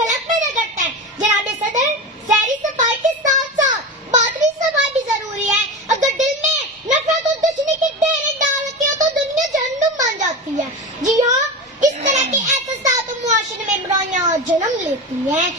جھلک پیدا کرتا ہے. جناب صدر، شہری صفائی کے ساتھ ساتھ باطنی صفائی بھی ضروری ہے. اگر دل میں نفرت اور دشمنی کے ڈیرے ڈالتے ہو تو دنیا جہنم بن جاتی ہے. جی ہاں، اس طرح کے احساسات معاشرے میں برائیاں جنم لیتی ہیں.